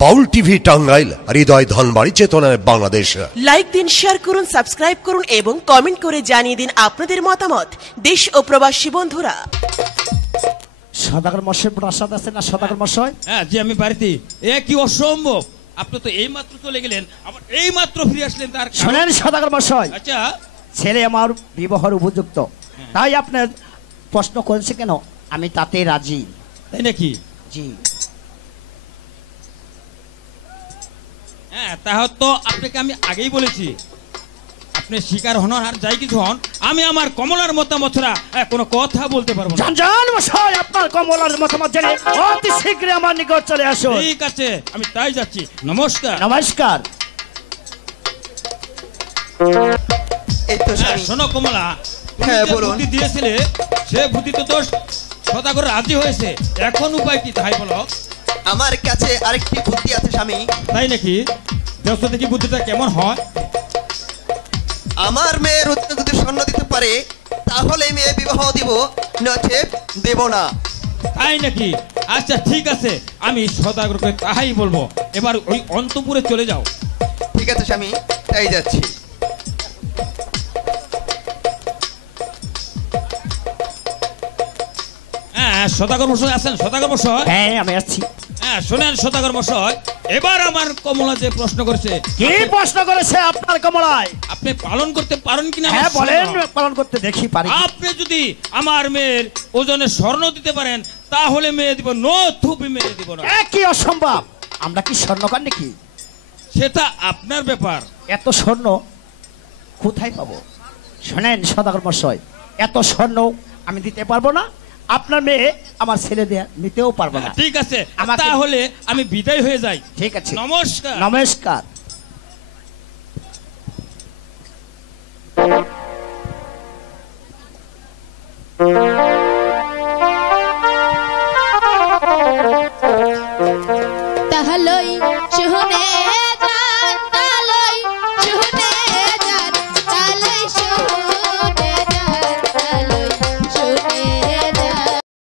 বাউল TV Tangail, হৃদয় ধনবাড়ি, চেতনায় Bangladesh. Like দিন, share করুন, সাবস্ক্রাইব করুন এবং কমেন্ট করে জানিয়ে দিন আপনাদের মতামত দেশ ও প্রবাসী বন্ধুরা। সদাগর মশাই প্রসাদ আছে না সদাগর মশাই? হ্যাঁ জি, আমি বাড়িতে। এ কি অসম্ভব, আপনি তো এই মাত্র চলে গেলেন, আবার এই মাত্র ফিরে আসলেন। তার শোনেন সদাগর মশাই, আচ্ছা ছেলে আমার বিবাহের উপযুক্ত, তাই আপনার প্রশ্ন করেছে কেন, আমি তাতে রাজি। তাই নাকি? জি হ্যাঁ, তাহলে তো আপনাকে আমি আগেই বলেছি, আপনি শিকার হন আর যাই কিছু হন, আমি আমার কমলার মতামত ছাড়া কোনো কথা বলতে পারবো না। জান মশাই, আপনার কমলার মতামত জেনে অতি শীঘ্রই আমার নিকট চলে আসুন। ঠিক আছে, আমি তাই যাচ্ছি। নমস্কার। নমস্কার। এই তো স্বামী। শোনো কমলা, হ্যাঁ, তুমি যে বলুন। বুদ্ধি দিয়েছিলে সে বুদ্ধি তো সদাগর রাজি হয়েছে, এখন উপায় কি তাই বলো। আমার কাছে আরেকটি বুদ্ধি আছে স্বামী। তাই নাকি? দেখো দেখি বুদ্ধিটা কেমন হয়। আমার মেয়ের উত্তর যদি স্বর্ণ দিতে পারে তাহলে মেয়ে বিবাহ দিব, নচে দেব না। তাই নাকি? আচ্ছা ঠিক আছে, আমি সদাগরকে তাহাই বলবো। এবার ওই অন্তপুরে চলে যাও। ঠিক আছে স্বামী, তাই যাচ্ছি। হ্যাঁ সদাগর মশাই আছেন? সদাগর মশাই, হ্যাঁ আমি আসছি। হ্যাঁ শোনেন সদাগর মশাই, এবার আমার কমলা যে প্রশ্ন করেছে, কি প্রশ্ন করেছে আপনার কমলায়? আপনি পালন করতে পারেন কিনা? হ্যাঁ আমার বলেন, শোনো। পালন করতে দেখি পারি। আপনি যদি আমার মেয়ের ওজনে স্বর্ণ দিতে পারেন তাহলে মেয়ে দিব, নতুবি মেয়ে দিব না। কি অসম্ভব, আমরা কি স্বর্ণকার নাকি? সেটা আপনার ব্যাপার। এত স্বর্ণ কোথায় পাবো? শোনেন সদাগর মশাই, এত স্বর্ণ আমি দিতে পারবো না, আপনার মেয়ে আমার ছেলে দিয়ে নিতেও পারবো না। ঠিক আছে, আমাকে- তাহলে আমি বিদায় হয়ে যাই। ঠিক আছে, নমস্কার। নমস্কার।